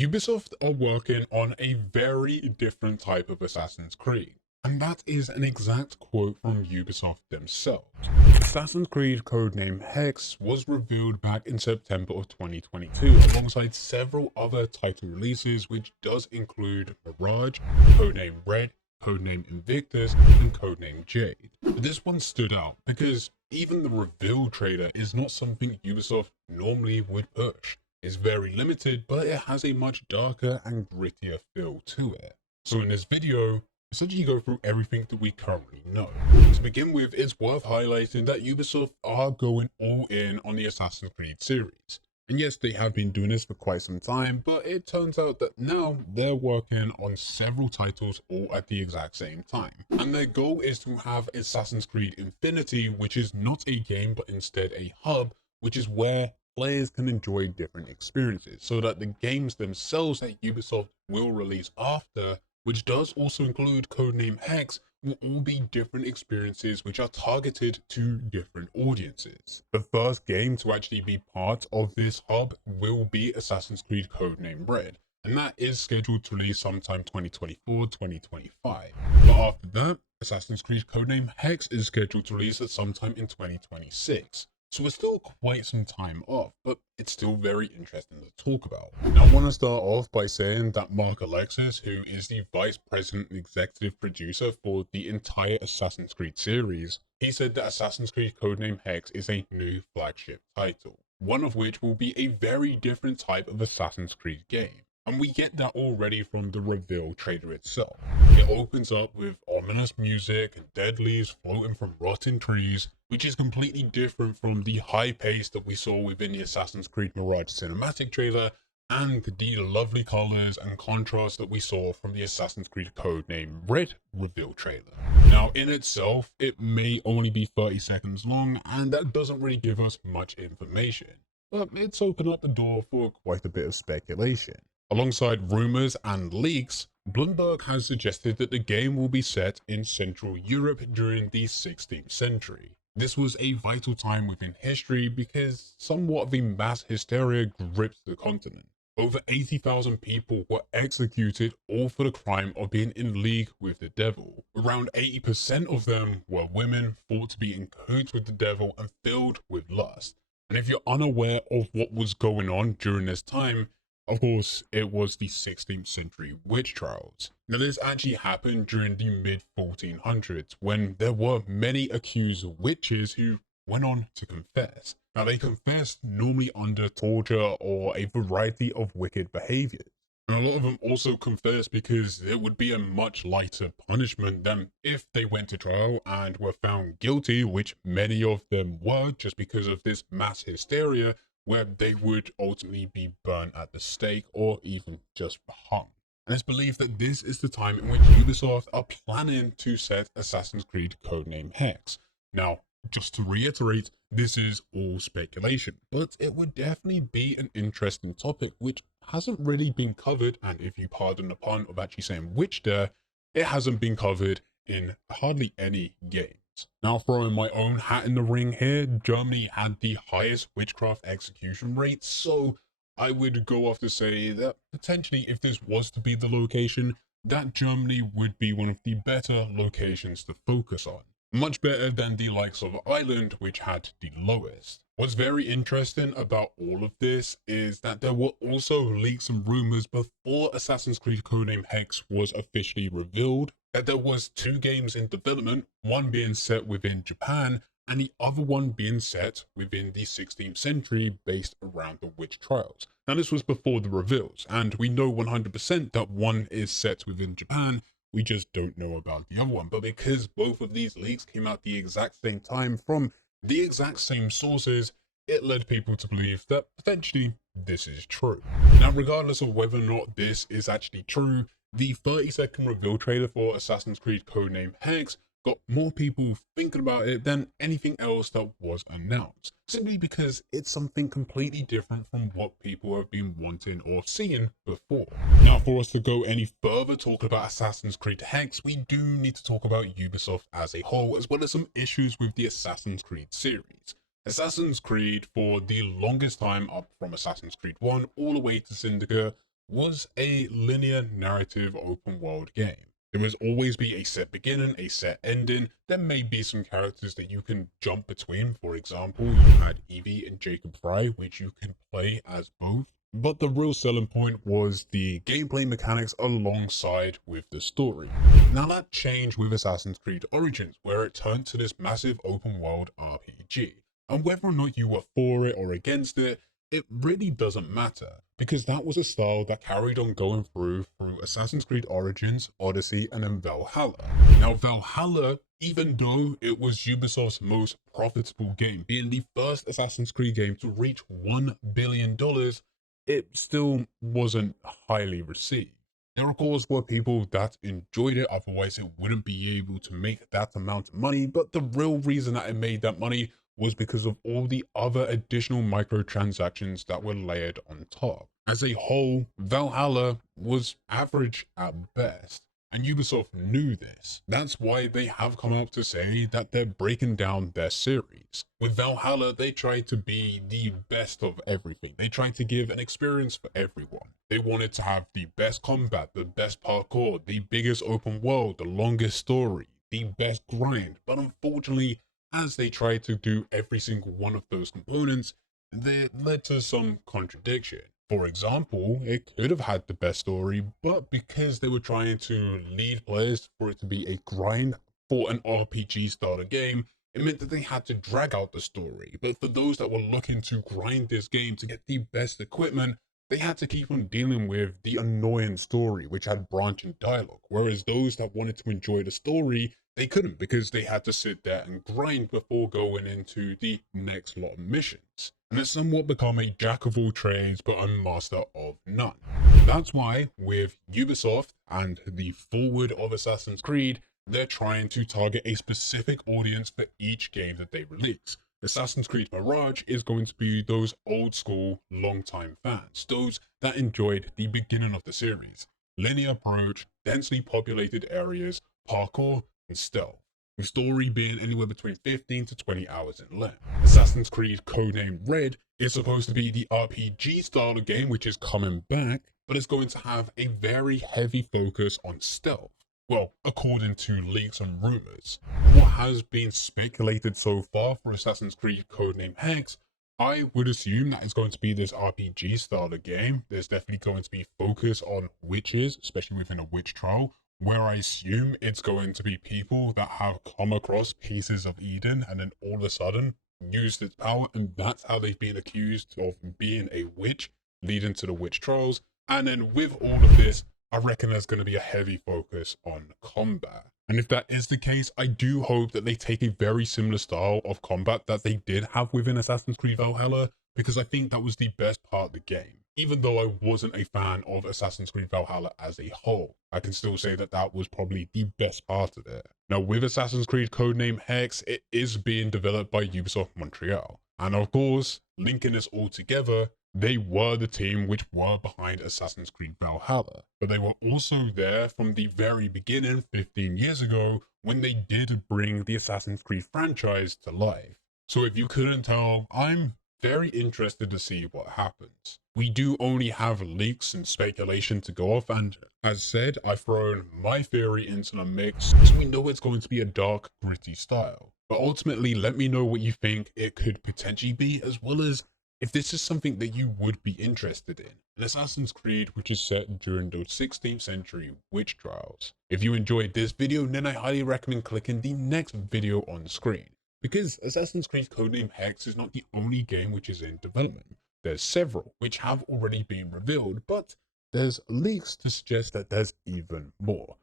Ubisoft are working on a very different type of Assassin's Creed, and that is an exact quote from Ubisoft themselves. Assassin's Creed codename HEXE was revealed back in September of 2022 alongside several other title releases, which does include Mirage, codename Red, codename Invictus, and codename Jade. But this one stood out because even the reveal trailer is not something Ubisoft normally would push. It's very limited, but it has a much darker and grittier feel to it. So in this video, essentially go through everything that we currently know. To begin with, it's worth highlighting that Ubisoft are going all in on the Assassin's Creed series. And yes, they have been doing this for quite some time, but it turns out that now they're working on several titles all at the exact same time. And their goal is to have Assassin's Creed Infinity, which is not a game, but instead a hub, which is where players can enjoy different experiences, so that the games themselves that Ubisoft will release after, which does also include codename HEXE, will all be different experiences which are targeted to different audiences. The first game to actually be part of this hub will be Assassin's Creed codename Red, and that is scheduled to release sometime 2024-2025. But after that, Assassin's Creed codename HEXE is scheduled to release at sometime in 2026. So we're still quite some time off, but it's still very interesting to talk about. Now, I want to start off by saying that Mark Alexis, who is the Vice President and Executive Producer for the entire Assassin's Creed series, he said that Assassin's Creed codename HEXE is a new flagship title, one of which will be a very different type of Assassin's Creed game. And we get that already from the reveal trailer itself. It opens up with ominous music and dead leaves floating from rotten trees, which is completely different from the high pace that we saw within the Assassin's Creed Mirage cinematic trailer and the lovely colors and contrast that we saw from the Assassin's Creed codename Red reveal trailer. Now, in itself, it may only be 30 seconds long, and that doesn't really give us much information, but it's opened up the door for quite a bit of speculation. Alongside rumors and leaks, Bloomberg has suggested that the game will be set in Central Europe during the 16th century. This was a vital time within history because somewhat of a mass hysteria gripped the continent. Over 80,000 people were executed, all for the crime of being in league with the devil. Around 80% of them were women thought to be in cahoots with the devil and filled with lust. And if you're unaware of what was going on during this time, of course, it was the 16th century witch trials. Now, this actually happened during the mid-1400s when there were many accused witches who went on to confess. Now, they confessed normally under torture or a variety of wicked behaviors. And a lot of them also confessed because it would be a much lighter punishment than if they went to trial and were found guilty, which many of them were just because of this mass hysteria, where they would ultimately be burned at the stake or even just hung. And it's believed that this is the time in which Ubisoft are planning to set Assassin's Creed codename HEXE. Now, just to reiterate, this is all speculation, but it would definitely be an interesting topic which hasn't really been covered, and if you pardon the pun of actually saying which there, it hasn't been covered in hardly any game. Now, throwing my own hat in the ring here, Germany had the highest witchcraft execution rate, so I would go off to say that potentially if this was to be the location, that Germany would be one of the better locations to focus on. Much better than the likes of Ireland, which had the lowest. What's very interesting about all of this is that there were also leaks and rumors before Assassin's Creed codename HEXE was officially revealed that there was 2 games in development, one being set within Japan and the other one being set within the 16th century based around the witch trials. Now, this was before the reveals, and we know 100% that one is set within Japan. We just don't know about the other one. But because both of these leaks came out the exact same time from the exact same sources, it led people to believe that potentially this is true. Now, regardless of whether or not this is actually true, the 30-second reveal trailer for Assassin's Creed codename HEXE got more people thinking about it than anything else that was announced, simply because it's something completely different from what people have been wanting or seeing before. Now, for us to go any further talking about Assassin's Creed HEXE, we do need to talk about Ubisoft as a whole, as well as some issues with the Assassin's Creed series. Assassin's Creed, for the longest time, up from Assassin's Creed 1 all the way to Syndicate, was a linear narrative open world game. There will always be a set beginning, a set ending. There may be some characters that you can jump between. For example, you had Evie and Jacob Fry, which you can play as both. But the real selling point was the gameplay mechanics alongside with the story. Now that changed with Assassin's Creed Origins, where it turned to this massive open world RPG. And whether or not you were for it or against it, it really doesn't matter, because that was a style that carried on going through Assassin's Creed Origins, Odyssey, and then Valhalla. Now Valhalla, even though it was Ubisoft's most profitable game, being the first Assassin's Creed game to reach $1 billion, it still wasn't highly received. There of course were people that enjoyed it, otherwise it wouldn't be able to make that amount of money, but the real reason that it made that money was because of all the other additional microtransactions that were layered on top. As a whole, Valhalla was average at best, and Ubisoft knew this. That's why they have come out to say that they're breaking down their series. With Valhalla, they tried to be the best of everything. They tried to give an experience for everyone. They wanted to have the best combat, the best parkour, the biggest open world, the longest story, the best grind, but unfortunately, as they tried to do every single one of those components, they led to some contradiction. For example, it could have had the best story, but because they were trying to lead players for it to be a grind for an RPG style game, it meant that they had to drag out the story. But for those that were looking to grind this game to get the best equipment, they had to keep on dealing with the annoying story, which had branching dialogue. Whereas those that wanted to enjoy the story, they couldn't, because they had to sit there and grind before going into the next lot of missions. And it's somewhat become a jack of all trades, but a master of none. That's why with Ubisoft and the forward of Assassin's Creed, they're trying to target a specific audience for each game that they release. Assassin's Creed Mirage is going to be those old school, long-time fans, those that enjoyed the beginning of the series. Linear approach, densely populated areas, parkour, and stealth, the story being anywhere between 15 to 20 hours in length. Assassin's Creed Codename Red is supposed to be the RPG style of game which is coming back, but it's going to have a very heavy focus on stealth. Well, according to leaks and rumors. What has been speculated so far for Assassin's Creed Codename HEXE, I would assume that it's going to be this RPG style of game. There's definitely going to be focus on witches, especially within a witch trial, where I assume it's going to be people that have come across pieces of Eden and then all of a sudden used its power, and that's how they've been accused of being a witch, leading to the witch trials. And then with all of this, I reckon there's going to be a heavy focus on combat. And if that is the case, I do hope that they take a very similar style of combat that they did have within Assassin's Creed Valhalla, because I think that was the best part of the game. Even though I wasn't a fan of Assassin's Creed Valhalla as a whole, I can still say that that was probably the best part of it. Now with Assassin's Creed Codename HEXE, it is being developed by Ubisoft Montreal. And of course, linking this all together, they were the team which were behind Assassin's Creed Valhalla, but they were also there from the very beginning 15 years ago when they did bring the Assassin's Creed franchise to life. So if you couldn't tell, I'm very interested to see what happens. We do only have leaks and speculation to go off, and as said, I've thrown my theory into the mix, so we know it's going to be a dark, gritty style. But ultimately, let me know what you think it could potentially be, as well as if this is something that you would be interested in. An Assassin's Creed which is set during those 16th century witch trials. If you enjoyed this video, then I highly recommend clicking the next video on screen, because Assassin's Creed Codename HEXE is not the only game which is in development. There's several which have already been revealed, but there's leaks to suggest that there's even more.